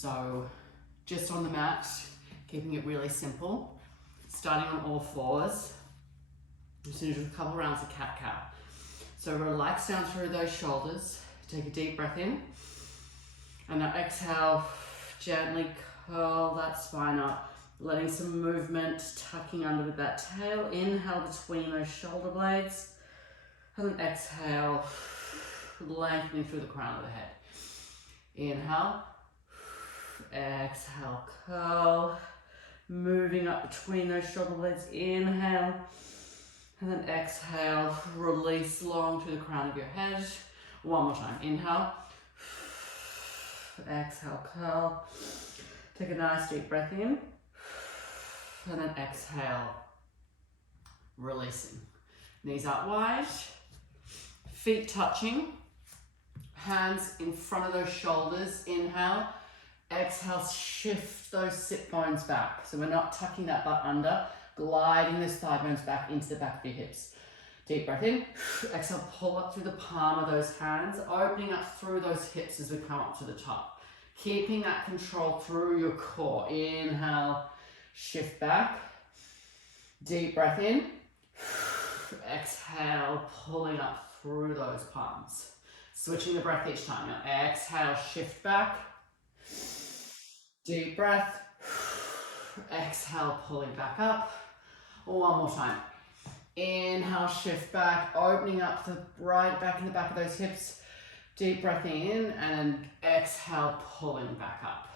So just on the mat, keeping it really simple, starting on all fours. Just going to do a couple rounds of cat-cow. So relax down through those shoulders. Take a deep breath in. And now exhale, gently curl that spine up, letting some movement, tucking under with that tail. Inhale between those shoulder blades. And then exhale, lengthening through the crown of the head. Inhale, exhale, curl, moving up between those shoulder blades. Inhale, and then exhale, release long through the crown of your head. One more time. Inhale, exhale, curl. Take a nice deep breath in, and then exhale, releasing. Knees out wide, feet touching, hands in front of those shoulders. Inhale, exhale, shift those sit bones back. So we're not tucking that butt under, gliding those thigh bones back into the back of your hips. Deep breath in, exhale, pull up through the palm of those hands, opening up through those hips as we come up to the top. Keeping that control through your core. Inhale, shift back. Deep breath in. Exhale, pulling up through those palms. Switching the breath each time. Now exhale, shift back. Deep breath. Exhale, pulling back up. One more time. Inhale, shift back, opening up the right back in the back of those hips. Deep breath in, and exhale, pulling back up.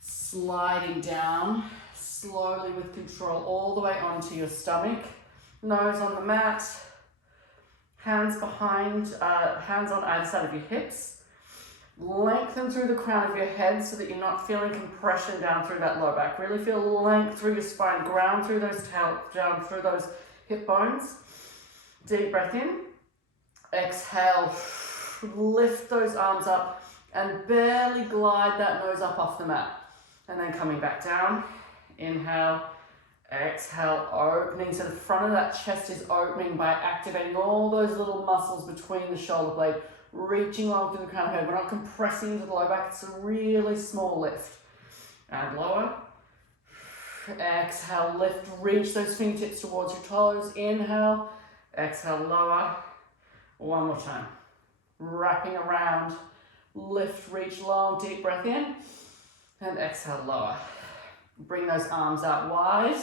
Sliding down slowly with control all the way onto your stomach. Nose on the mat, hands behind, hands on either side of your hips. Lengthen through the crown of your head so that you're not feeling compression down through that low back. Really feel length through your spine, ground through those down through those hip bones. Deep breath in. Exhale, lift those arms up and barely glide that nose up off the mat. And then coming back down. Inhale, exhale, opening. So the front of that chest is opening by activating all those little muscles between the shoulder blade, reaching long through the crown of the head. We're not compressing into the low back, it's a really small lift. And lower. Exhale, lift, reach those fingertips towards your toes. Inhale, exhale, lower. One more time. Wrapping around, lift, reach long, deep breath in. And exhale, lower. Bring those arms out wide.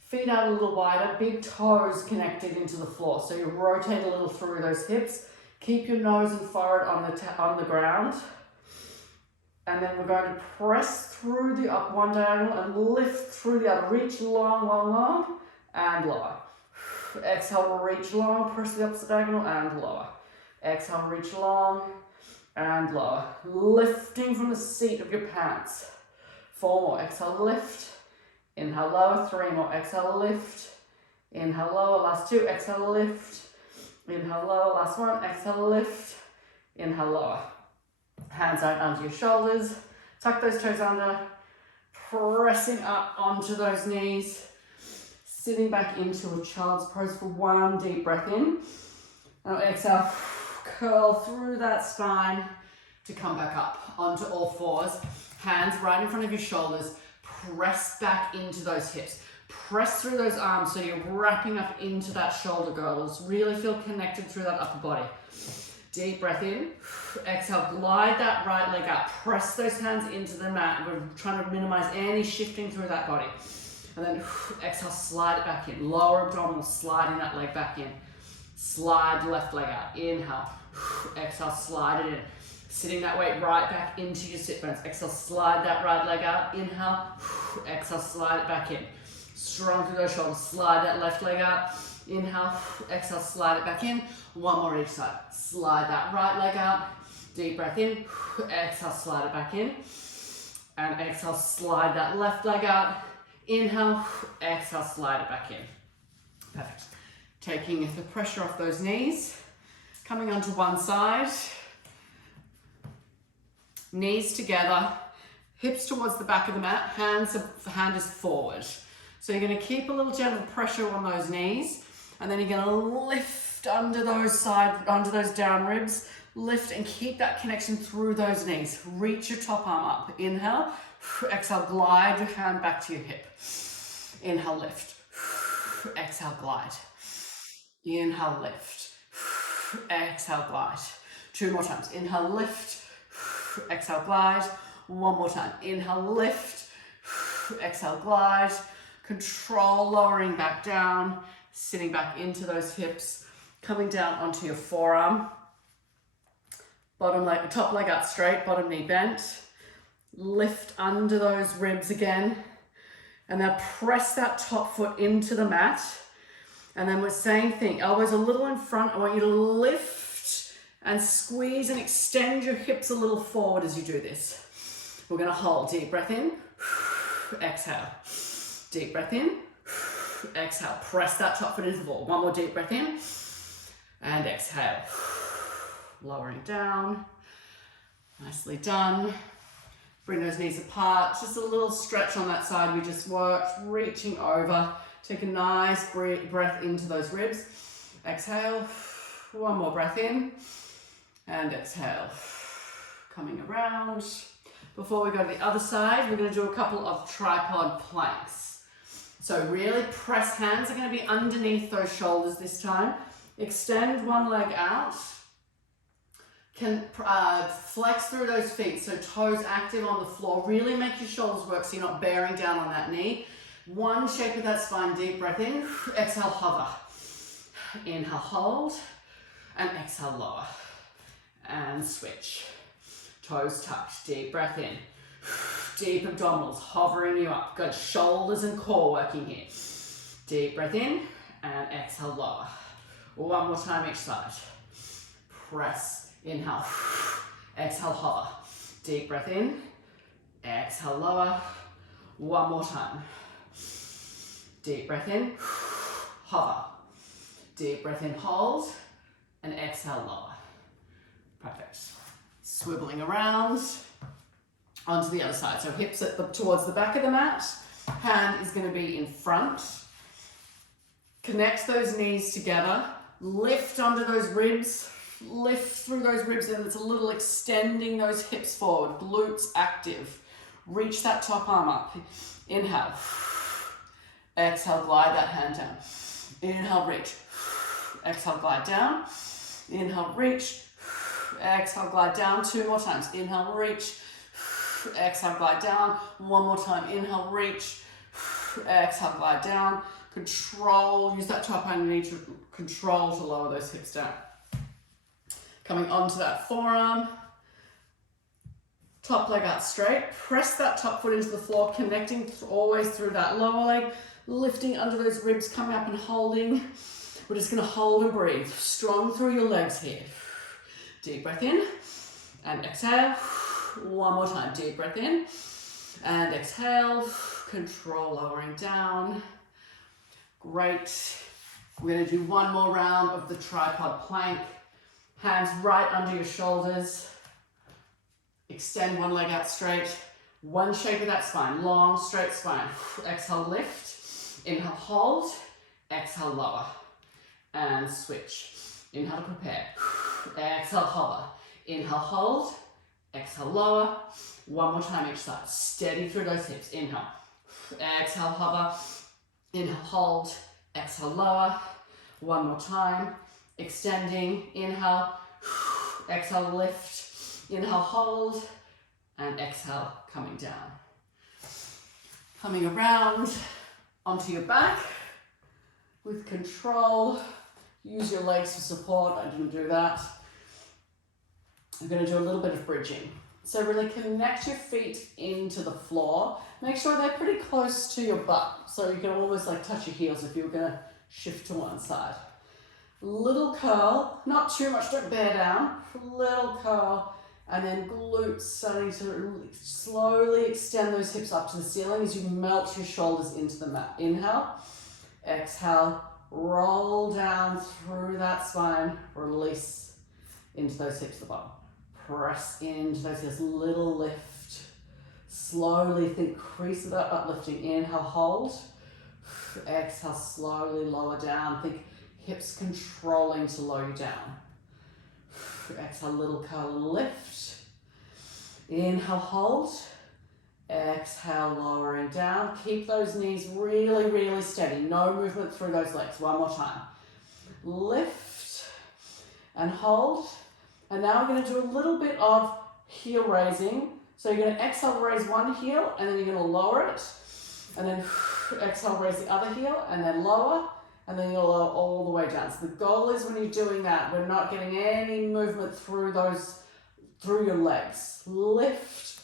Feet out a little wider, big toes connected into the floor. So you rotate a little through those hips. Keep your nose and forehead on the ground. And then we're going to press through the up one diagonal and lift through the other. Reach long, long, long, and lower. Exhale, reach long, press the opposite diagonal, and lower. Exhale, reach long, and lower. Lifting from the seat of your pants. 4 more. Exhale, lift. Inhale, lower. 3 more. Exhale, lift. Inhale, lower. Last 2. Exhale, lift. Inhale, lower. Last 1. Exhale, lift. Inhale, lower. Hands out under your shoulders. Tuck those toes under. Pressing up onto those knees. Sitting back into a child's pose for 1 deep breath in. Now exhale, curl through that spine to come back up onto all fours. Hands right in front of your shoulders. Press back into those hips. Press through those arms so you're wrapping up into that shoulder girdles. Really feel connected through that upper body. Deep breath in. Exhale, glide that right leg up. Press those hands into the mat. We're trying to minimize any shifting through that body. And then exhale, slide it back in. Lower abdominal, sliding that leg back in. Slide the left leg out. Inhale. Exhale, slide it in. Sitting that weight right back into your sit bones. Exhale, slide that right leg out. Inhale. Exhale, slide it back in. Strong through those shoulders. Slide that left leg out. Inhale. Exhale, slide it back in. 1 more each side. Slide that right leg out. Deep breath in. Exhale, slide it back in. And exhale, slide that left leg out. Inhale. Exhale, slide it back in. Perfect. Taking the pressure off those knees. Coming onto one side. Knees together. Hips towards the back of the mat. Hand is forward. So you're going to keep a little gentle pressure on those knees. And then you're going to lift lift under those down ribs. Lift and keep that connection through those knees. Reach your top arm up. Inhale. Exhale, glide your hand back to your hip. Inhale, lift. Exhale, glide. Inhale, lift. Exhale, glide. 2 more times. Inhale, lift. Exhale, glide. 1 more time. Inhale, lift. Exhale, glide. Control lowering back down. Sitting back into those hips. Coming down onto your forearm. Bottom leg, top leg out straight, bottom knee bent. Lift under those ribs again. And now press that top foot into the mat. And then we're same thing, elbows a little in front. I want you to lift and squeeze and extend your hips a little forward as you do this. We're gonna hold, deep breath in, exhale. Deep breath in, exhale. Press that top foot into the wall. 1 more deep breath in, and exhale. Lowering down, nicely done. Bring those knees apart, just a little stretch on that side we just worked, reaching over. Take a nice breath into those ribs. Exhale, 1 more breath in, and exhale. Coming around. Before we go to the other side, we're gonna do a couple of tripod planks. So really press, hands are gonna be underneath those shoulders this time. Extend one leg out. Can flex through those feet, so toes active on the floor. Really make your shoulders work so you're not bearing down on that knee. One shape of that spine, deep breath in, exhale, hover. Inhale, hold, and exhale, lower. And switch. Toes touch, deep breath in. Deep abdominals, hovering you up. Good, shoulders and core working here. Deep breath in, and exhale, lower. 1 more time each side. Press. Inhale, exhale, hover. Deep breath in, exhale, lower. 1 more time. Deep breath in, hover. Deep breath in, hold, and exhale, lower. Perfect. Swiveling around onto the other side. So hips towards the back of the mat. Hand is going to be in front. Connect those knees together. Lift under those ribs. Lift through those ribs, and it's a little extending those hips forward. Glutes active. Reach that top arm up. Inhale. Exhale, glide that hand down. Inhale, reach. Exhale, glide down. Inhale, reach. Exhale, glide down. 2 more times. Inhale, reach. Exhale, glide down. 1 more time. Inhale, reach. Exhale, glide down. Control. Use that top arm. You need to control to lower those hips down. Coming onto that forearm, top leg out straight, press that top foot into the floor, connecting always through that lower leg, lifting under those ribs, coming up and holding. We're just gonna hold and breathe, strong through your legs here. Deep breath in, and exhale. 1 more time, deep breath in, and exhale. Control lowering down. Great. We're gonna do 1 more round of the tripod plank. Hands right under your shoulders. Extend 1 leg out straight. 1 shape of that spine, long, straight spine. Exhale, lift. Inhale, hold. Exhale, lower. And switch. Inhale to prepare. Exhale, hover. Inhale, hold. Exhale, lower. 1 more time each side. Steady through those hips. Inhale. Exhale, hover. Inhale, hold. Exhale, lower. 1 more time. Extending, inhale, exhale, lift, inhale, hold, and exhale, coming down. Coming around onto your back with control. Use your legs for support. I didn't do that. I'm going to do a little bit of bridging. So really connect your feet into the floor. Make sure they're pretty close to your butt. So you can almost like touch your heels if you were going to shift to one side. Little curl, not too much, don't bear down. Little curl, and then glutes starting to slowly extend those hips up to the ceiling as you melt your shoulders into the mat. Inhale, exhale, roll down through that spine, release into those hips at the bottom. Press into those hips, little lift. Slowly think, crease it up, uplifting. Inhale, hold. Exhale, slowly lower down. Think Hips controlling to lower you down. Exhale, little curl and lift. Inhale, hold. Exhale, lowering down. Keep those knees really, really steady. No movement through those legs. One more time. Lift and hold. And now we're going to do a little bit of heel raising. So you're going to exhale, raise one heel, and then you're going to lower it. And then exhale, raise the other heel, and then lower. And then you'll lower all the way down. So the goal is when you're doing that, we're not getting any movement through your legs. Lift,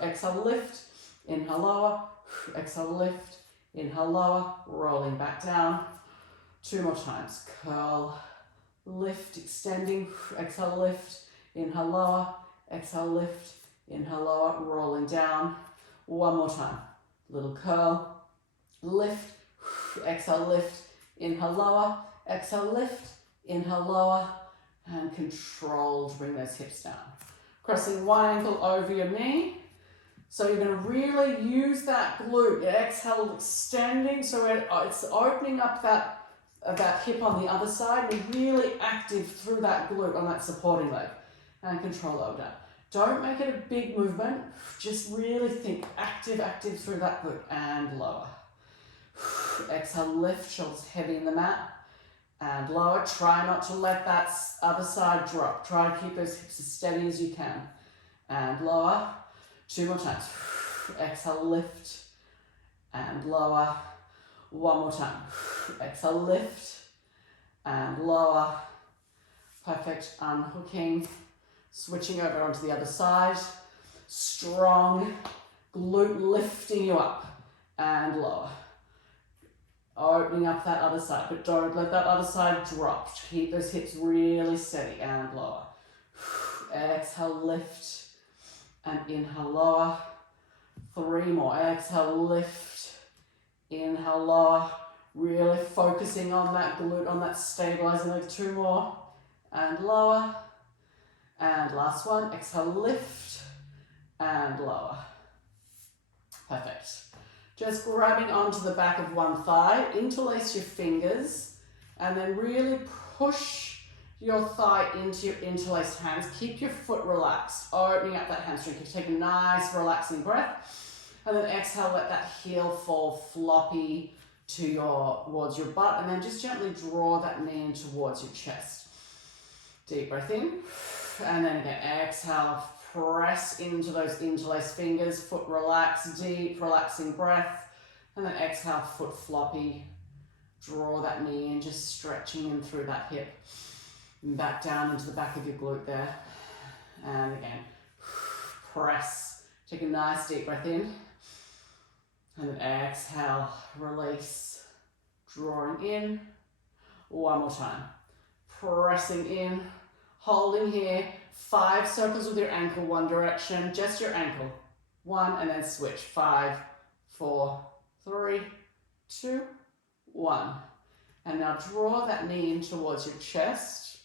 exhale, lift, inhale, lower, exhale, lift, inhale, lower, rolling back down. 2 more times. Curl, lift, extending, exhale, lift, inhale, lower, exhale, lift, inhale, lower, rolling down. 1 more time. Little curl, lift, exhale, lift, inhale, lower, exhale, lift, inhale, lower, and control to bring those hips down. Crossing one ankle over your knee. So you're going to really use that glute. Exhale, extending, so it's opening up that hip on the other side. We're really active through that glute on that supporting leg. And control lower down. Don't make it a big movement. Just really think active through that glute and lower. Exhale, lift, shoulders heavy in the mat. And lower. Try not to let that other side drop. Try to keep those hips as steady as you can. And lower. 2 more times. Exhale, lift. And lower. 1 more time. Exhale, lift. And lower. Perfect. Unhooking. Switching over onto the other side. Strong glute lifting you up. And lower. Opening up that other side, but don't let that other side drop. Keep those hips really steady and lower. Exhale, lift, and inhale, lower. 3 more. Exhale, lift, inhale, lower. Really focusing on that glute, on that stabilizing leg. 2 more, and lower. And last one. Exhale, lift, and lower. Perfect. Just grabbing onto the back of one thigh, interlace your fingers, and then really push your thigh into your interlaced hands. Keep your foot relaxed, opening up that hamstring. Take a nice relaxing breath, and then exhale, let that heel fall floppy towards your butt, and then just gently draw that knee in towards your chest. Deep breath in, and then again, exhale. Press into those interlaced fingers, foot relaxed, deep, relaxing breath. And then exhale, foot floppy. Draw that knee in, just stretching in through that hip. And back down into the back of your glute there. And again, press. Take a nice deep breath in. And then exhale, release. Drawing in. 1 more time. Pressing in, holding here. 5 circles with your ankle, 1 direction, just your ankle. 1, and then switch. 5, 4, 3, 2, 1. And now draw that knee in towards your chest,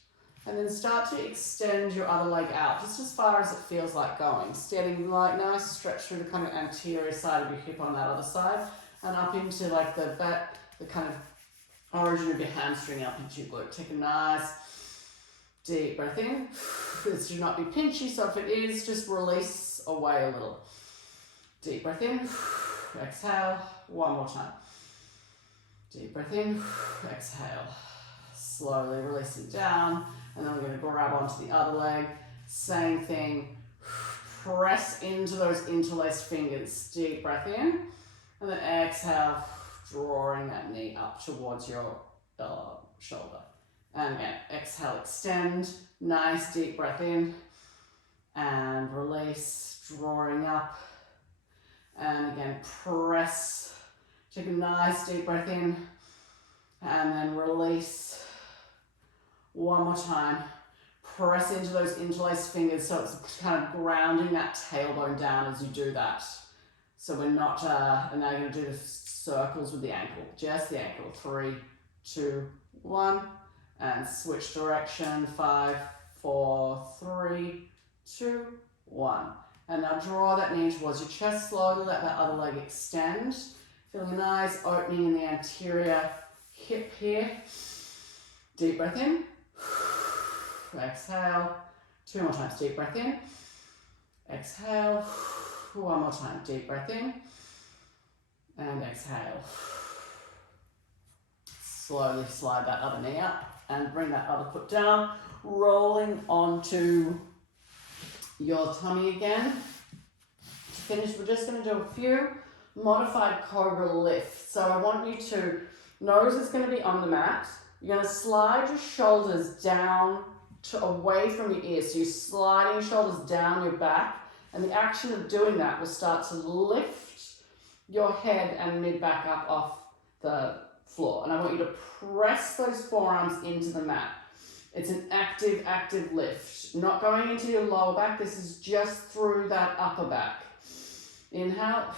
and then start to extend your other leg out, just as far as it feels like going. Steady, like nice stretch through the kind of anterior side of your hip on that other side, and up into like the back, the kind of origin of your hamstring up into your glute. Take a nice deep breath in. This should not be pinchy, so if it is, just release away a little. Deep breath in. Exhale. 1 more time. Deep breath in. Exhale. Slowly releasing down. And then we're going to grab onto the other leg. Same thing. Press into those interlaced fingers. Deep breath in. And then exhale, drawing that knee up towards your shoulder. And again, exhale, extend. Nice deep breath in. And release, drawing up. And again, press. Take a nice deep breath in. And then release. 1 more time. Press into those interlaced fingers so it's kind of grounding that tailbone down as you do that. So we're not, and now you're going to do the circles with the ankle, just the ankle. 3, 2, 1. And switch direction. 5, 4, 3, 2, 1. And now draw that knee towards your chest slowly. Let that other leg extend. Feeling a nice opening in the anterior hip here. Deep breath in. Exhale. 2 more times. Deep breath in. Exhale. 1 more time. Deep breath in. And exhale. Slowly slide that other knee up and bring that other foot down, rolling onto your tummy again. To finish, we're just going to do a few modified cobra lifts. So I want you to, nose is going to be on the mat. You're going to slide your shoulders down to away from your ears. So you're sliding your shoulders down your back, and the action of doing that will start to lift your head and mid back up off the floor. And I want you to press those forearms into the mat. It's an active lift. Not going into your lower back. This is just through that upper back. Inhale,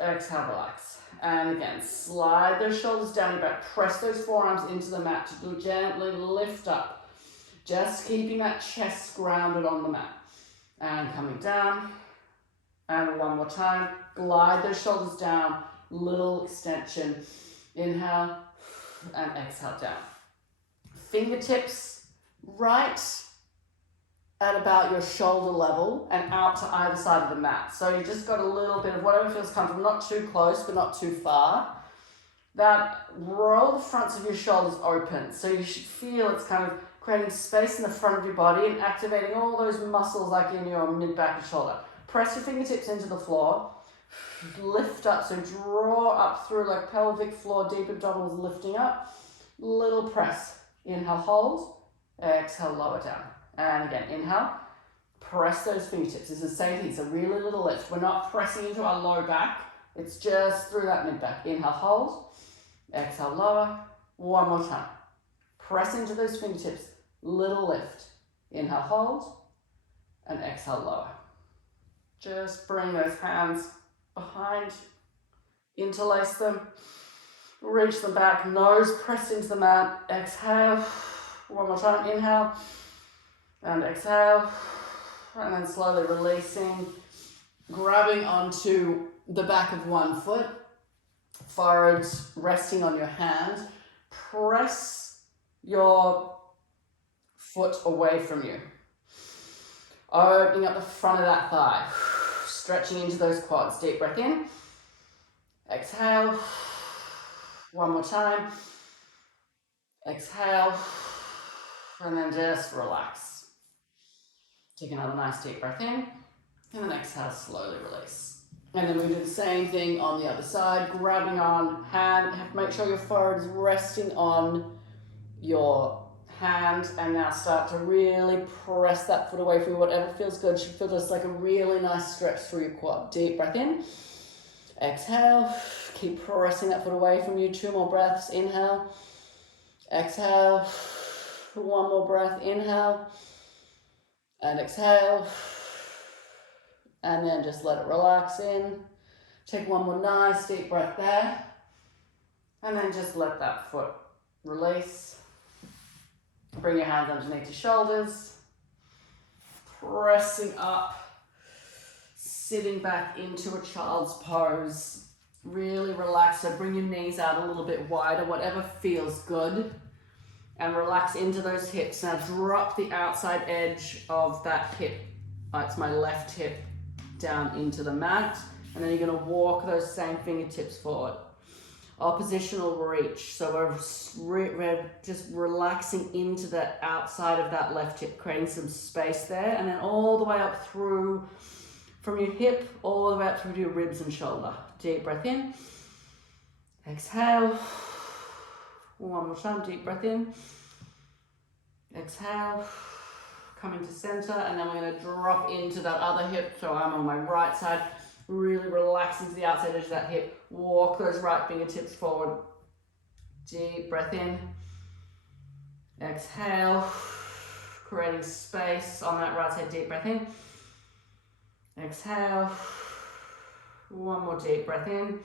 exhale, relax. And again, slide those shoulders down your back. Press those forearms into the mat to gently lift up. Just keeping that chest grounded on the mat. And coming down. And one more time. Glide those shoulders down. Little extension. Inhale and exhale down. Fingertips right at about your shoulder level and out to either side of the mat. So you just got a little bit of whatever feels comfortable, not too close but not too far. That roll the fronts of your shoulders open. So you should feel it's kind of creating space in the front of your body and activating all those muscles like in your mid-back and shoulder. Press your fingertips into the floor. Lift up, so draw up through like pelvic floor, deep abdominals lifting up. Little press. Inhale, hold. Exhale, lower down. And again, inhale. Press those fingertips. It's the same thing. It's a really little lift. We're not pressing into our low back. It's just through that mid back. Inhale, hold. Exhale, lower. One more time. Press into those fingertips. Little lift. Inhale, hold. And exhale, lower. Just bring those hands behind, interlace them, reach them back, nose pressed into the mat, exhale, one more time, inhale, and exhale, and then slowly releasing, grabbing onto the back of one foot, forwards resting on your hand, press your foot away from you, opening up the front of that thigh. Stretching into those quads. Deep breath in. Exhale. One more time. Exhale. And then just relax. Take another nice deep breath in. And then exhale, slowly release. And then we do the same thing on the other side. Grabbing on hand. Make sure your forehead is resting on your hand, and now start to really press that foot away from you. Whatever feels good should feel just like a really nice stretch through your quad. Deep breath in. Exhale. Keep pressing that foot away from you. 2 more breaths. Inhale. Exhale. 1 more breath. Inhale. And exhale. And then just let it relax in. Take 1 more nice deep breath there. And then just let that foot release. Bring your hands underneath your shoulders, pressing up, sitting back into a child's pose. Really relax, so bring your knees out a little bit wider, whatever feels good, and relax into those hips. Now drop the outside edge of that hip, it's my left hip, down into the mat, and then you're going to walk those same fingertips forward. Oppositional reach, so we're just relaxing into the outside of that left hip, creating some space there, and then all the way up through, from your hip, all the way up through to your ribs and shoulder. Deep breath in, exhale, 1 more time, deep breath in, exhale, coming to center, and then we're going to drop into that other hip, so I'm on my right side. Really relax into the outside edge of that hip. Walk those right fingertips forward. Deep breath in. Exhale. Creating space on that right side. Deep breath in. Exhale. 1 more deep breath in.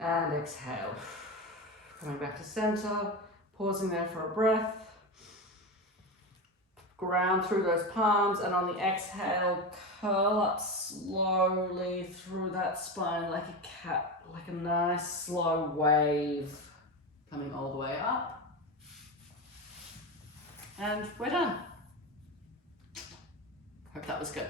And exhale. Coming back to center. Pausing there for a breath. Ground through those palms, and on the exhale, curl up slowly through that spine like a cat, like a nice slow wave coming all the way up. And we're done. Hope that was good.